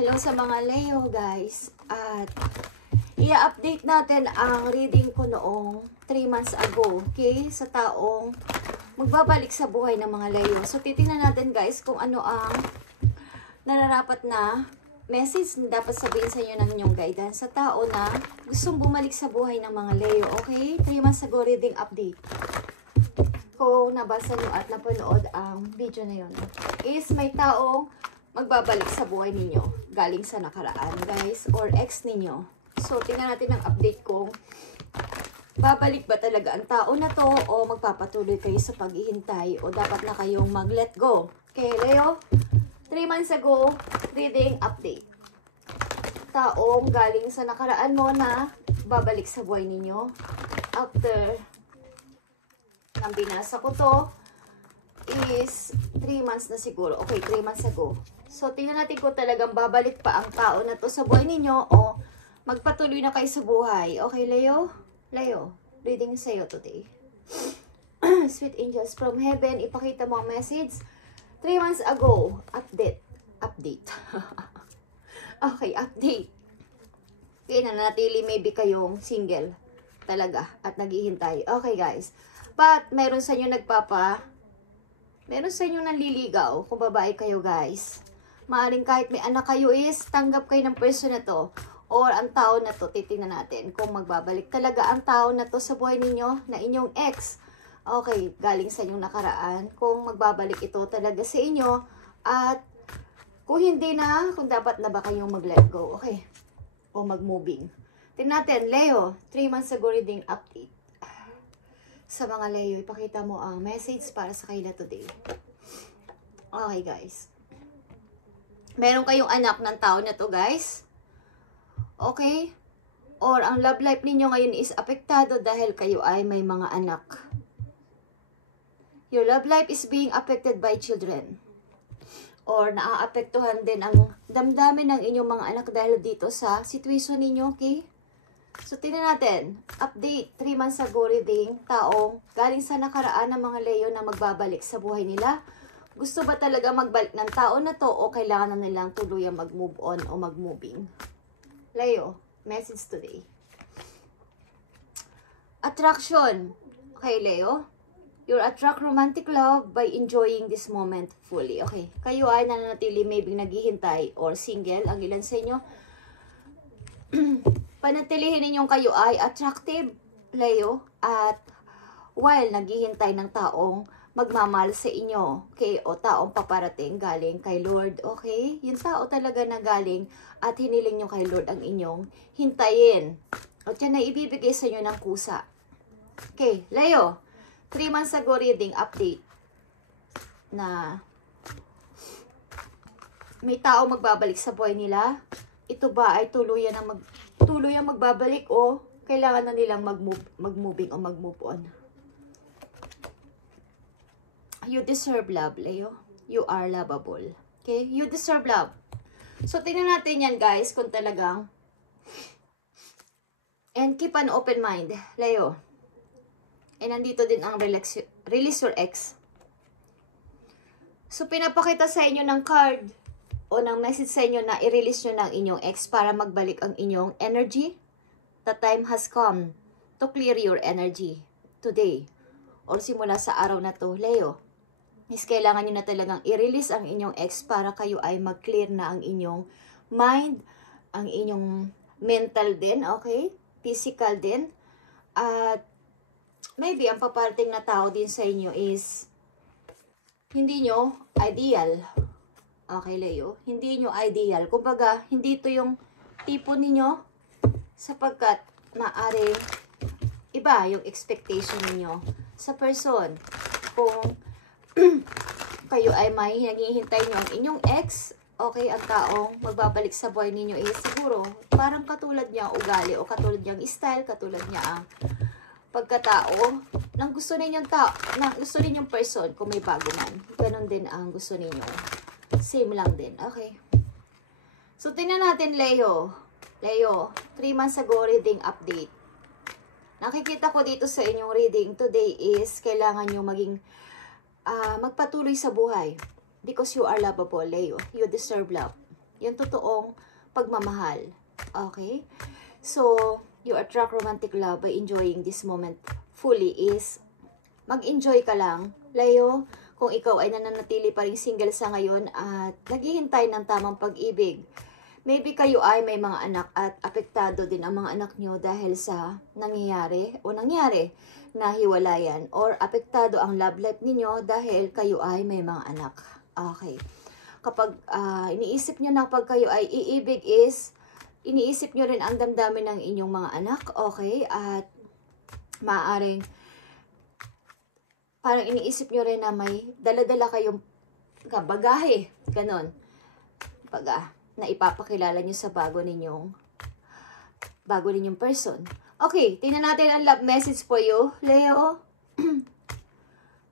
Hello sa mga Leo guys. At i-update natin ang reading ko noong 3 months ago. Okay? Sa taong magbabalik sa buhay ng mga Leo. So titingnan natin guys kung ano ang nararapat na message na dapat sabihin sa inyo ng inyong guidance sa tao na gustong bumalik sa buhay ng mga Leo. Okay? 3 months ago reading update. Kung nabasa nyo at napanood ang video na yun, is may taong magbabalik sa buhay ninyo galing sa nakaraan guys, or ex ninyo. So tingnan natin ang update kung babalik ba talaga ang tao na to o magpapatuloy kayo sa paghihintay o dapat na kayong mag-let go. Okay, Leo, 3 months ago reading update. Taong galing sa nakaraan mo na babalik sa buhay ninyo after nang binasa ko to is 3 months na siguro. Okay, 3 months ago. So, tingnan natin kung talagang babalik pa ang tao na to sa buhay ninyo o magpatuloy na kayo sa buhay. Okay, Leo? Leo, reading sa'yo today. Sweet angels from heaven, ipakita mo ang message. 3 months ago, update. Okay, update. Okay, nanatili maybe kayong single talaga at naghihintay. Okay, guys. But, meron sa inyo meron sa inyo nanliligaw kung babae kayo guys. Maaring kahit may anak kayo is, tanggap kayo ng person na to. Or ang tao na to, titingnan natin kung magbabalik talaga ang tao na to sa buhay ninyo na inyong ex. Okay, galing sa inyong nakaraan. Kung magbabalik ito talaga sa inyo. At kung hindi na, kung dapat na ba kayong mag-let go. Okay. O mag-moving. Tingnan natin, Leo, 3 months ago reading update. Sa mga Leo, ipakita mo ang message para sa kanila today. Okay, guys. Meron kayong anak ng tao na to, guys. Okay? Or ang love life ninyo ngayon is apektado dahil kayo ay may mga anak. Your love life is being affected by children. Or naaapektuhan din ang damdamin ng inyong mga anak dahil dito sa situation ninyo, okay? So, tingnan natin. Update, 3 months ago reading, taong galing sa nakaraan ng mga Leo na magbabalik sa buhay nila. Gusto ba talaga magbalik ng tao na to o kailangan na nilang tuluyang mag-move on o mag-moving? Leo, message today. Attraction. Okay, Leo. You attract romantic love by enjoying this moment fully. Okay. Kayo ay nananatili maybe naghihintay or single. Ang ilan sa inyo panatilihin ninyong kayo ay attractive, Leo, at while naghihintay ng taong magmamahal sa inyo, okay, o taong paparating galing kay Lord, okay? Yung tao talaga na galing at hiniling nyo kay Lord ang inyong hintayin. At yan na ibibigay sa inyo ng kusa. Okay, Leo, 3 months ago reading update na may tao magbabalik sa buhay nila. Ito ba ay tuluyan magbabalik o kailangan na nilang mag-moving o mag-move on? You deserve love, Leo. You are lovable. Okay? You deserve love. So, tingnan natin yan, guys, kung talagang and keep an open mind, Leo. And nandito din ang release your ex. So, pinapakita sa inyo ng card o ng message sa inyo na i-release nyo ng inyong ex para magbalik ang inyong energy. The time has come to clear your energy today. Or simula sa araw na to, Leo. Is kailangan nyo na talagang i-release ang inyong ex para kayo ay mag-clear na ang inyong mind, ang inyong mental din, okay? Physical din. At maybe ang paparating na tao din sa inyo is hindi nyo ideal. Okay, Leo. Hindi nyo ideal. Kumbaga, hindi ito yung tipo ninyo sapagkat maaari iba yung expectation ninyo sa person. Kung kayo ay may naghihintay nyo ang inyong ex, okay, ang taong magbabalik sa buhay ninyo is siguro parang katulad niya ugali o katulad niyang style, katulad niya ang pagkatao ng gusto ninyong person kung may bago man. Ganon din ang gusto ninyo. Same lang din. Okay. So, tingnan natin, Leo. Leo, 3 months ago reading update. Nakikita ko dito sa inyong reading today is kailangan nyo maging magpatuloy sa buhay. Because you are lovable, Leo. You deserve love. Yung totoong pagmamahal. Okay? So, you attract romantic love by enjoying this moment fully is mag-enjoy ka lang. Leo, kung ikaw ay nananatili pa rin single sa ngayon at naghihintay ng tamang pag-ibig, maybe kayo ay may mga anak at apektado din ang mga anak nyo dahil sa nangyari na hiwalayan, or apektado ang love life ninyo dahil kayo ay may mga anak. Okay. Kapag iniisip nyo na pag kayo ay iibig is, iniisip nyo rin ang damdamin ng inyong mga anak. Okay. At maaaring parang iniisip nyo rin na may dala-dala kayong bagahe. Ganon. Na ipapakilala nyo sa bago ninyong person. Okay, tingnan natin ang love message for you, Leo.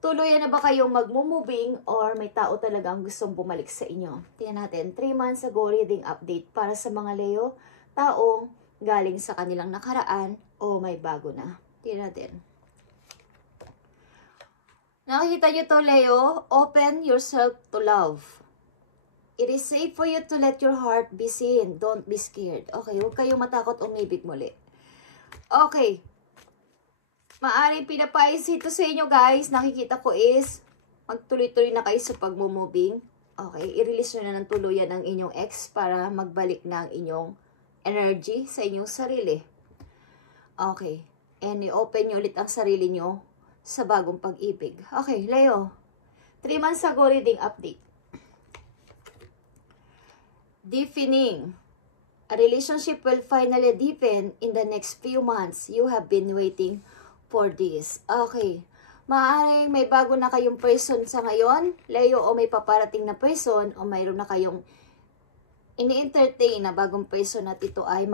Tuluyan na ba kayong magmo-moving or may tao talagang gustong bumalik sa inyo? Tingnan natin, 3 months ago reading update para sa mga Leo, taong galing sa kanilang nakaraan o may bago na. Tingnan natin. Nakikita nyo to, Leo? Open yourself to love. It is safe for you to let your heart be seen. Don't be scared. Okay, huwag kayong matakot umibig muli. Okay. Maaring pinapais ito sa inyo, guys. Nakikita ko is magtuloy-tuloy na kayo sa pag-moving. Okay, i-release nyo na ng tuluyan ang inyong ex para magbalik na ang inyong energy sa inyong sarili. Okay. And i-open nyo ulit ang sarili nyo sa bagong pag-ibig. Okay, Leo. 3 months ago reading update. Deepening. A relationship will finally deepen in the next few months. You have been waiting for this. Okay. Maaaring may bago na kayong person sa ngayon, Leo, o may paparating na person, o mayroon na kayong ini-entertain na bagong person at ito ay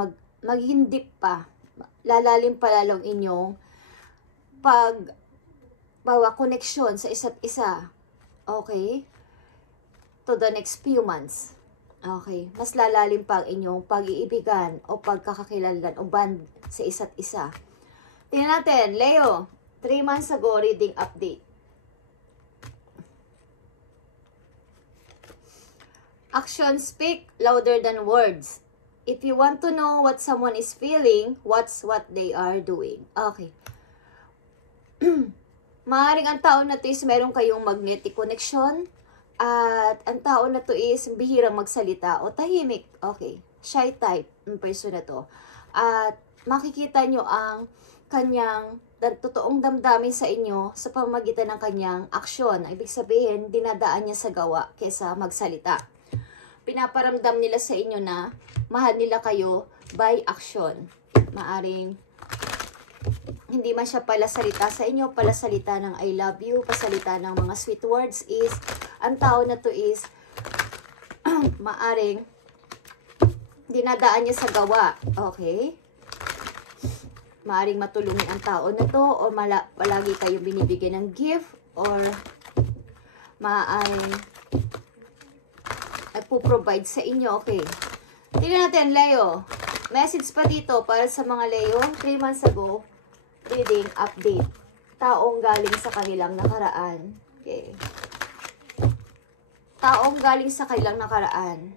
maghindip pa. Lalalim pa lalong inyong connection sa isa't isa. Okay? To the next few months. Okay, mas lalalim pa ang inyong pag-iibigan o pagkakakilanlan o bond sa isa't isa. Tingnan natin, Leo, 3 months ago reading update. Actions speak louder than words. If you want to know what someone is feeling, watch what they are doing. Okay. Maaaring ang tao na to is meron kayong magnetic connection. At ang tao na to is bihirang magsalita o tahimik. Okay. Shy type ng person na to. At makikita nyo ang kanyang totoong damdamin sa inyo sa pamamagitan ng kanyang aksyon. Ibig sabihin, dinadaan niya sa gawa kesa magsalita. Pinaparamdam nila sa inyo na mahal nila kayo by action. Maaring hindi man siya palasalita sa inyo, palasalita ng I love you, pasalita ng mga sweet words is, ang tao na to is, maaring, dinadaan niya sa gawa. Okay? Maaring matulungin ang tao na to, o palagi kayong binibigyan ng gift, or maaring nagpo-provide sa inyo. Okay. Tingnan natin, Leo. Message pa dito para sa mga Leo, 3 months ago, reading update. Taong galing sa kanilang nakaraan. Okay. Taong galing sa kanilang nakaraan.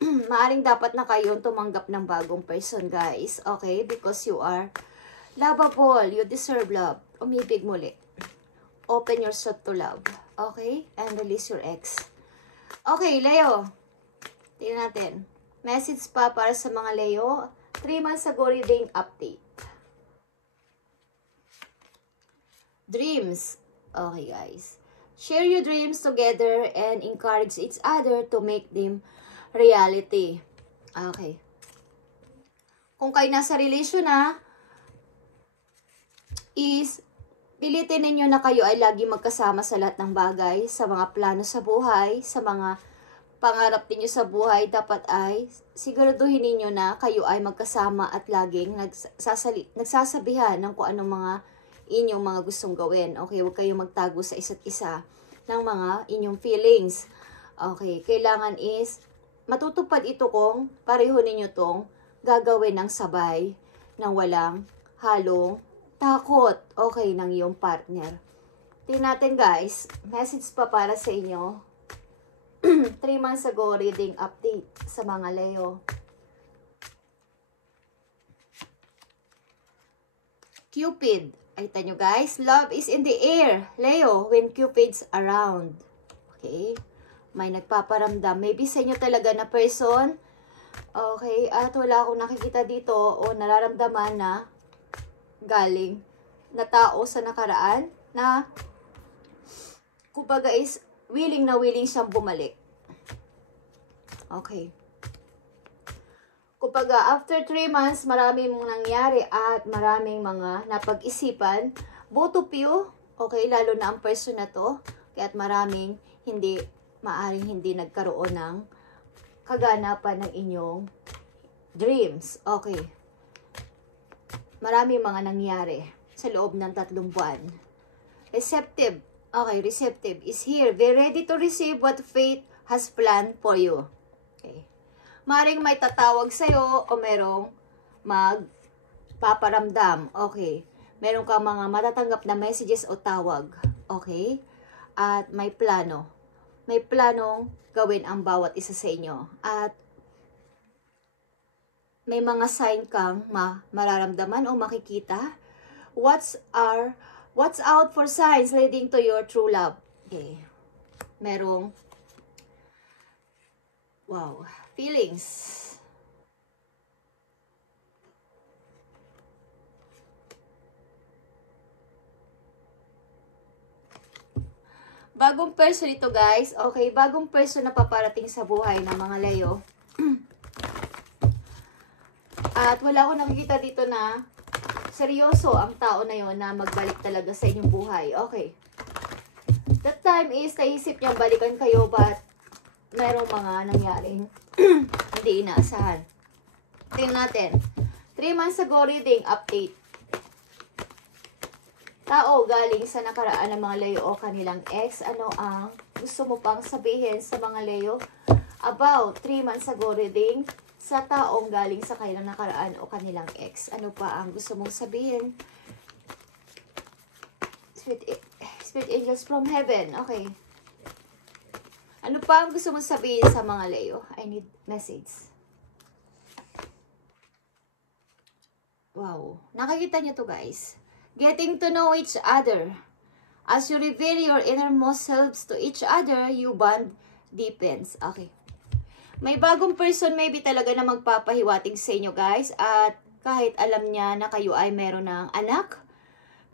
Maaring dapat na kayong tumanggap ng bagong person, guys. Okay? Because you are lovable. You deserve love. Umibig muli. Open yourself to love. Okay? And release your ex. Okay, Leo. Tingnan natin. Message pa para sa mga Leo. 3 months ago reading update. Dreams. Okay, guys. Share your dreams together and encourage each other to make them reality. Okay. Kung kayo nasa relasyon na, is pilitin ninyo na kayo ay lagi magkasama sa lahat ng bagay, sa mga plano sa buhay, sa mga pangarap ninyo sa buhay, dapat ay siguraduhin ninyo na kayo ay magkasama at laging nagsasabihan ng kung anong mga inyong mga gustong gawin. Okay, huwag kayong magtago sa isa't isa ng mga inyong feelings. Okay, kailangan is matutupad ito kung pareho ninyo tong gagawin ng sabay nang walang halong takot. Okay, ng iyong partner. Tingnan natin, guys. Message pa para sa inyo. 3 months ago, reading update sa mga Leo. Cupid. Ay, tanyo guys. Love is in the air. Leo, when Cupid's around. Okay. May nagpaparamdam. Maybe sa inyo talaga na person. Okay. At wala akong nakikita dito o nararamdaman na galing na tao sa nakaraan na kumbaga is willing na willing siyang bumalik. Okay. Kumbaga, after 3 months, maraming nangyari at maraming mga napag-isipan. Both of you, okay, lalo na ang person na to, kaya't maraming maaring hindi nagkaroon ng kaganapan ng inyong dreams. Okay. Maraming mga nangyari sa loob ng 3 buwan. Receptive. Okay, receptive is here. Be ready to receive what fate has planned for you. Okay. Maring may tatawag sa'yo o merong magpaparamdam. Okay. Meron kang mga matatanggap na messages o tawag. Okay. At may plano. May planong gawin ang bawat isa sa inyo. At may mga sign kang mararamdaman o makikita. Watch out for signs leading to your true love. Okay. Merong feelings. Bagong person ito guys. Okay, bagong person na paparating sa buhay ng mga Leo. At wala akong nakikita dito na seryoso ang tao na yon na magbalik talaga sa inyong buhay. Okay. That time is naisip niyang balikan kayo but mayroong mga nangyaring hindi inaasahan. Tingnan natin. 3 months ago reading update. Tao galing sa nakaraan ng mga Leo o kanilang ex. Ano ang gusto mo pang sabihin sa mga Leo about 3 months ago reading sa taong galing sa kanilang nakaraan o kanilang ex? Ano pa ang gusto mong sabihin? Spirit angels from heaven. Okay. Ano pa ang gusto mong sabihin sa mga Leo? I need message. Wow. Nakikita niyo to guys. Getting to know each other. As you reveal your innermost selves to each other, you bond deepens. Okay. May bagong person maybe talaga na magpapahiwatig sa inyo guys. At kahit alam niya na kayo ay meron ng anak,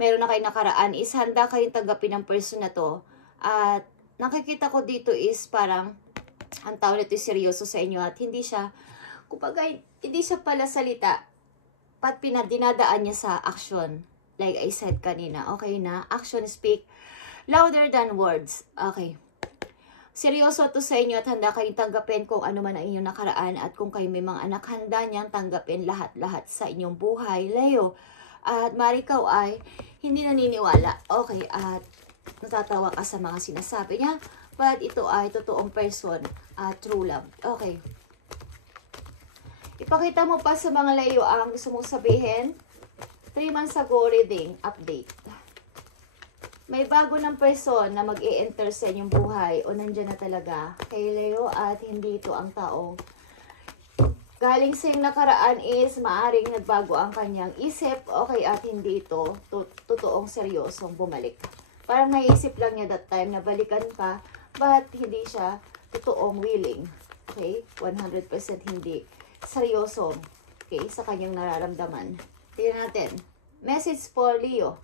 meron na kayo nakaraan, is handa kayong tanggapin ng person na to. At nakikita ko dito is parang ang tao nito seryoso sa inyo at hindi siya, kumbaga, hindi siya pala salita, pat dinadaan niya sa action. Like I said kanina, okay na, action speak louder than words. Okay. Seryoso to sa inyo at handa kayong tanggapin kung ano man ang inyong nakaraan at kung kayo may mga anak, handa niyang tanggapin lahat-lahat sa inyong buhay, Leo. At marikaw ay hindi naniniwala. Okay, at natatawa ka sa mga sinasabi niya, but ito ay totoong person, true love. Okay. Ipakita mo pa sa mga Leo ang gusto mong sabihin. 3 months ago reading update. May bago ng person na mag-e-enter sa inyong buhay o nandyan na talaga kay Leo at hindi ito ang taong galing sa yung nakaraan is maaring nagbago ang kanyang isip, okay, at hindi ito totoong seryosong bumalik. Parang naisip lang niya that time na balikan ka, but hindi siya totoong willing. Okay? 100% hindi seryoso, okay, sa kanyang nararamdaman. Tingnan natin. Message for Leo.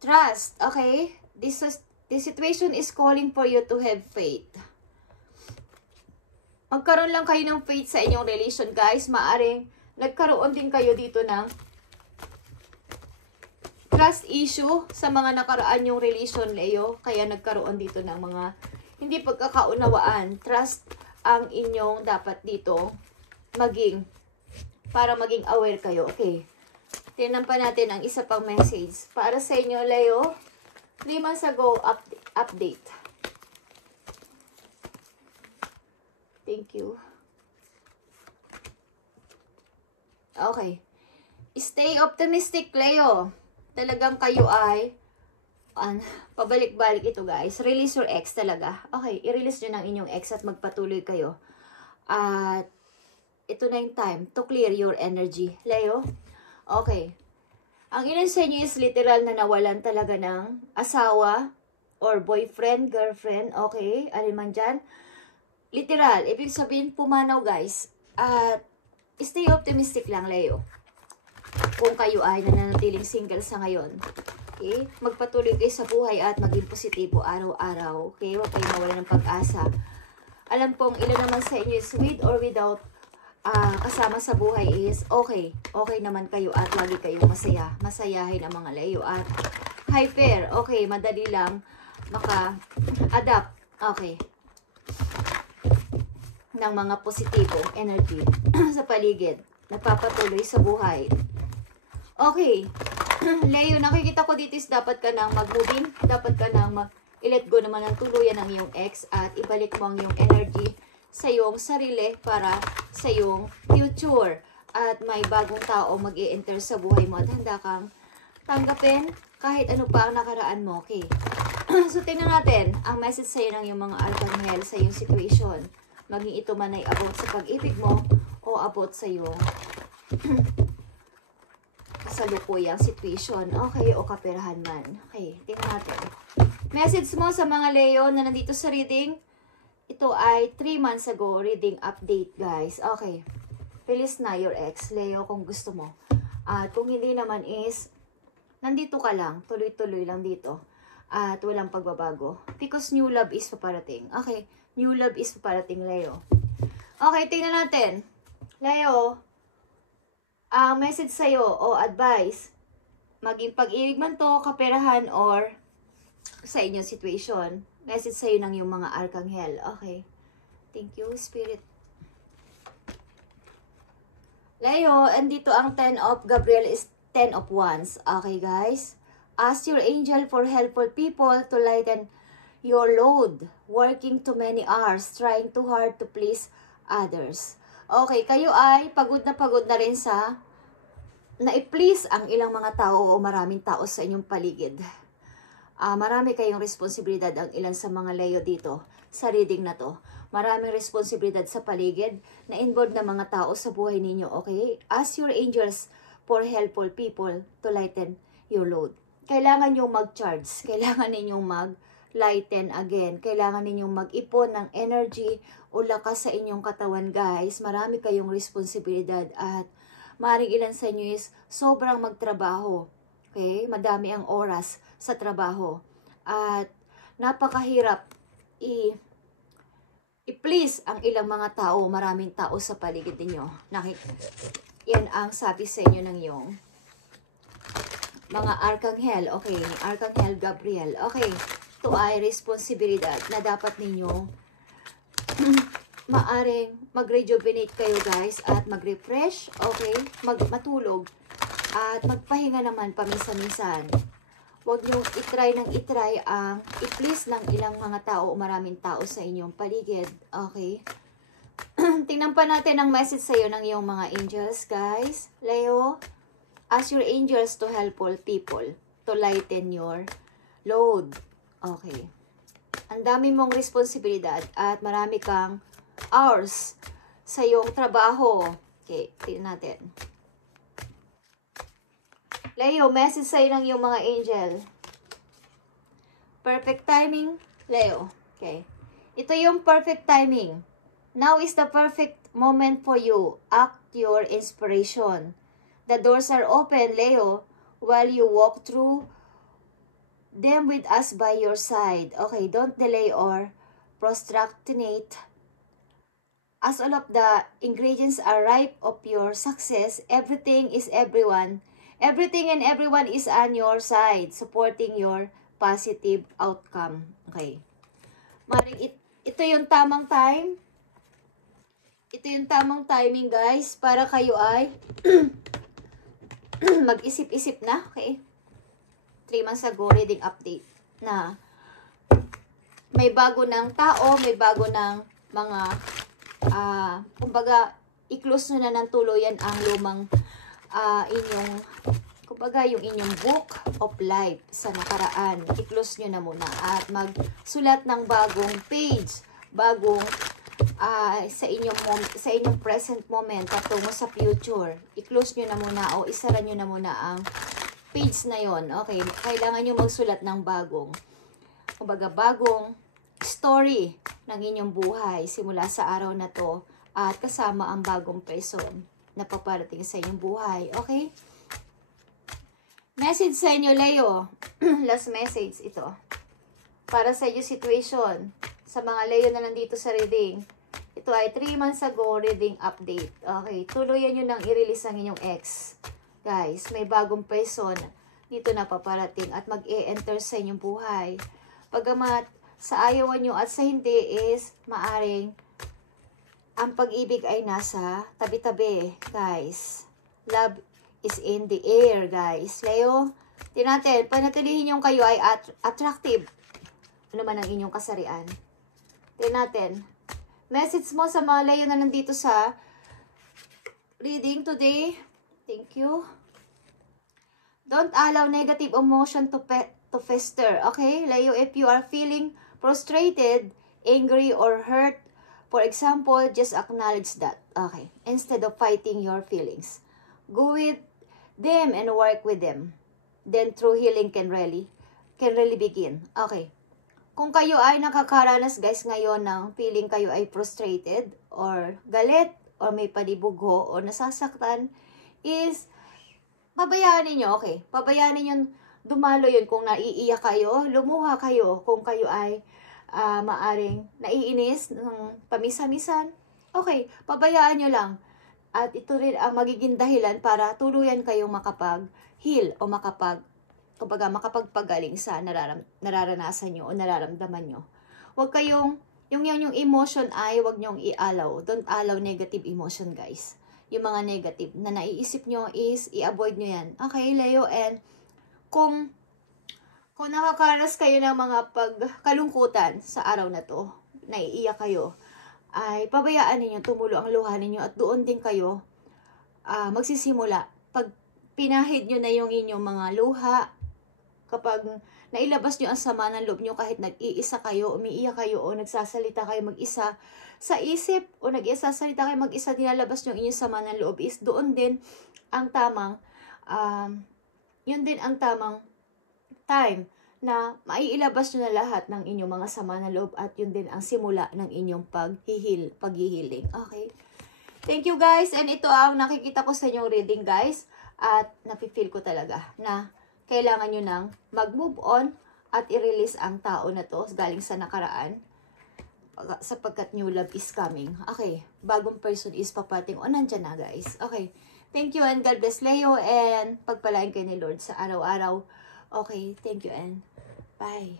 Trust, okay? This situation is calling for you to have faith. Magkaroon lang kayo ng faith sa inyong relation, guys. Maaring nagkaroon din kayo dito ng trust issue sa mga nakaraan yung relation, Leo. Kaya nagkaroon dito ng mga hindi pagkakaunawaan. Trust ang inyong dapat dito para maging aware kayo. Okay. Tingnan pa natin ang isa pang message. Para sa inyo, Leo, 3 months ago, update. Thank you. Okay. Stay optimistic, Leo. Talagang kayo ay, pabalik-balik ito guys. Release your ex talaga. Okay, i-release nyo ng inyong ex at magpatuloy kayo. At ito na yung time to clear your energy. Leo? Okay. Ang ilan sa inyo is literal na nawalan talaga ng asawa or boyfriend, girlfriend. Okay, alin man dyan. Literal, ibig sabihin pumanaw guys. At stay optimistic lang, Leo. Kung kayo ay nananatiling single sa ngayon. Okay? Magpatuloy kayo sa buhay at maging positibo araw-araw. Okay? Huwag kayo mawala ng pag-asa. Alam kong ilan naman sa inyo is with or without kasama sa buhay is okay. Okay naman kayo at lagi kayong masaya. Masayahin ang mga Leo. At hyper. Okay, madali lang maka-adapt. Okay. Ng mga positibong energy sa paligid. Nagpapatuloy sa buhay. Okay. Leo, nakikita ko dito is dapat ka nang mag-moving. Dapat ka nang i-let go naman ng tuluyan ng iyong ex at ibalik mo ang iyong energy sa iyong sarili para sa iyong future. At may bagong tao mag-i-enter sa buhay mo at handa kang tanggapin kahit ano pa ang nakaraan mo. Okay. So, tingnan natin ang message sa iyo ng iyong mga archangel sa iyong situation. Maging ito man ay about sa pag-ibig mo o about sa iyong kasalukuyang situation. Okay, o kaperahan man. Okay, tingnan natin. Message mo sa mga Leo na nandito sa reading. Ito ay 3 months ago reading update, guys. Okay. Release na your ex, Leo, kung gusto mo. At kung hindi naman is, nandito ka lang. Tuloy-tuloy lang dito. At walang pagbabago. Because new love is paparating. Okay. New love is paparating, Leo. Okay, tingnan natin. Leo, ang message sa'yo o advice, maging pag-ibig man to, kaperahan, or sa inyong situation. Message sa'yo ng yung mga arkanghel. Okay. Thank you, Spirit. Leo, andito ang 10 of Gabriel is 10 of Wands. Okay, guys? Ask your angel for helpful people to lighten your load, working too many hours, trying too hard to please others. Okay, kayo ay pagod na rin sa na-please ang ilang mga tao o maraming tao sa inyong paligid. Marami kayong responsibilidad ang ilan sa mga Leo dito sa reading na to. Maraming responsibilidad sa paligid na involved na mga tao sa buhay ninyo, okay? Ask your angels for helpful people to lighten your load. Kailangan nyong mag-charge, kailangan ninyong mag-lighten again. Kailangan ninyong mag-ipon ng energy o lakas sa inyong katawan, guys. Marami kayong responsibilidad at maaaring ilan sa inyo is sobrang magtrabaho. Okay? Madami ang oras sa trabaho. At napakahirap i-please ang ilang mga tao, maraming tao sa paligid ninyo. Yan ang sabi sa inyo ng iyong mga arkanghel. Okay, Arkanghel Gabriel. Okay, ito ay responsibilidad na dapat ninyo maaring mag-rejuvenate kayo, guys, at mag-refresh, okay, matulog, at magpahinga naman paminsan-minsan. Huwag nyo itry ang i-please ng ilang mga tao o maraming tao sa inyong paligid, okay? Tingnan pa natin ang message sa iyo ng iyong mga angels, guys. Leo, ask your angels to helpful people to lighten your load. Okay. Ang dami mong responsibilidad at marami kang hours sa iyong trabaho. Okay, tingnan natin. Leo, message sa'yo ng iyong mga angel. Perfect timing, Leo. Okay. Ito yung perfect timing. Now is the perfect moment for you. Act your inspiration. The doors are open, Leo, while you walk through them with us by your side. Okay, don't delay or procrastinate. As all of the ingredients are ripe of your success, everything and everyone is on your side, supporting your positive outcome. Okay. Maring ito yung tamang time. Ito yung tamang timing, guys, para kayo ay mag-isip-isip na. Okay. 3 months ago, reading update na may bago ng tao, may bago ng mga kumbaga, i-close nyo na ng tuluyan ang lumang inyong Kumbaga, yung inyong book of life sa nakaraan, i-close nyo na muna at magsulat ng bagong page, bagong sa inyong present moment patungo sa future. I-close nyo na muna o isara nyo na muna ang page na yon. Okay, kailangan nyo magsulat ng bagong, kumbaga bagong story ng inyong buhay simula sa araw na to at kasama ang bagong person na paparating sa inyong buhay. Okay? Message sa inyo, Leo. Last message ito. Para sa iyo situation. Sa mga Leo na nandito sa reading. Ito ay 3 months ago reading update. Okay. Tuluyan nyo nang i-release ang inyong ex. Guys, may bagong person dito na paparating at mag-e-enter sa inyong buhay. Pagamat sa ayawan nyo at sa hindi is maaring ang pag-ibig ay nasa tabi-tabi, guys. Love is in the air, guys. Leo, tinatin, panatilihin yung kayo ay attractive. Ano man ang inyong kasarian. Tinatin, message mo sa mga Leo na nandito sa reading today. Thank you. Don't allow negative emotion to fester. Okay, Leo, if you are feeling frustrated, angry, or hurt, for example, just acknowledge that. Okay, instead of fighting your feelings. Go with them and work with them. Then true healing can really begin. Okay. Kung kayo ay nakakaranas, guys, ngayon ng feeling kayo ay frustrated or galit or may palibugho or nasasaktan, is pabayaan ninyo, okay? Pabayaan ninyo dumalo yun kung naiiyak kayo, lumuha kayo kung kayo ay maaring naiinis ng pamisa-misan. Okay, pabayaan nyo lang. At ito rin ang magiging dahilan para tuluyan kayong makapag-heal o makapagpagaling sa nararanasan nyo o nararamdaman nyo. Huwag kayong, yung emotion ay huwag nyong i-allow. Don't allow negative emotion, guys. Yung mga negative na naiisip nyo is i-avoid nyo yan. Okay, Leo, and kung nakakaranas kayo ng mga pagkalungkutan sa araw na to, naiiyak kayo, ay pabayaan ninyo, tumulo ang luha ninyo at doon din kayo magsisimula. Pag pinahid nyo na yung inyong mga luha, kapag nailabas nyo ang sama ng loob nyo kahit nag-iisa kayo, umiiyak kayo o nagsasalita kayo mag-isa sa isip o nag-isasalita kayo mag-isa, nilalabas nyo ang inyong sama ng loob, is doon din ang tamang yun din ang tamang time na maiilabas nyo na lahat ng inyong mga sama na loob at yun din ang simula ng inyong paghihiling. Okay? Thank you, guys. And ito ang nakikita ko sa inyong reading, guys. At napifeel ko talaga na kailangan nyo nang mag-move on at i-release ang tao na to galing sa nakaraan sapagkat new love is coming. Okay. Bagong person is papating o nandyan na, guys. Okay. Thank you and God bless, Leo, and pagpalain kayo ni Lord sa araw-araw. Okay, thank you and bye.